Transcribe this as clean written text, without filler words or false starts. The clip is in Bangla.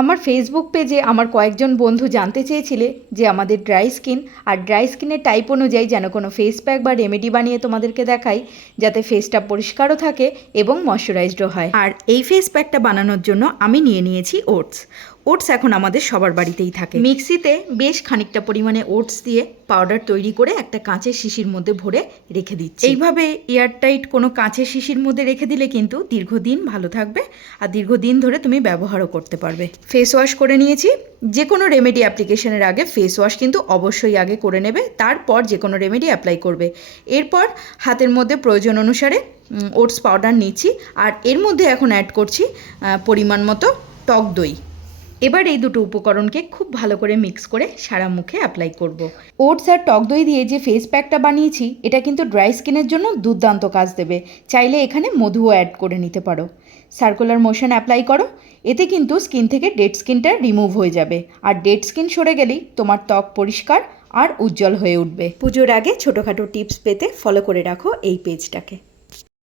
আমার ফেসবুক পেজে আমার কয়েকজন বন্ধু জানতে চেয়েছিলে যে আমাদের ড্রাই স্কিন আর ড্রাই স্কিনের টাইপ অনুযায়ী যেন কোনো ফেস প্যাক বা রেমেডি বানিয়ে তোমাদেরকে দেখাই যাতে ফেসটা পরিষ্কারও থাকে এবং ময়শ্চারাইজডও হয়। আর এই ফেস প্যাকটা বানানোর জন্য আমি নিয়ে নিয়েছি ওটস। ওটস এখন আমাদের সবার বাড়িতেই থাকে। মিক্সিতে বেশ খানিকটা পরিমাণে ওটস দিয়ে পাউডার তৈরি করে একটা কাঁচের শিশির মধ্যে ভরে রেখে দিচ্ছি। এইভাবে এয়ারটাইট কোনো কাঁচের শিশির মধ্যে রেখে দিলে কিন্তু দীর্ঘদিন ভালো থাকবে আর দীর্ঘদিন ধরে তুমি ব্যবহারও করতে পারবে। ফেস ওয়াশ করে নিয়েছি। যে কোনো রেমেডি অ্যাপ্লিকেশনের আগে ফেস ওয়াশ কিন্তু অবশ্যই আগে করে নেবে, তারপর যে কোনো রেমেডি অ্যাপ্লাই করবে। এরপর হাতের মধ্যে প্রয়োজন অনুসারে ওটস পাউডার নিচ্ছি আর এর মধ্যে এখন অ্যাড করছি পরিমাণ মতো টক দই। এবার এই দুটো উপকরণকে খুব ভালো করে মিক্স করে সারা মুখে অ্যাপ্লাই করব। ওটস আর টক দই দিয়ে যে ফেস প্যাকটা বানিয়েছি এটা কিন্তু ড্রাই স্কিনের জন্য দুর্দান্ত কাজ দেবে। চাইলে এখানে মধুও অ্যাড করে নিতে পারো। সার্কুলার মোশন অ্যাপ্লাই করো, এতে কিন্তু স্কিন থেকে ডেড স্কিনটা রিমুভ হয়ে যাবে আর ডেড স্কিন সরে গেলেই তোমার ত্বক পরিষ্কার আর উজ্জ্বল হয়ে উঠবে। পুজোর আগে ছোটোখাটো টিপস পেতে ফলো করে রাখো এই পেজটাকে।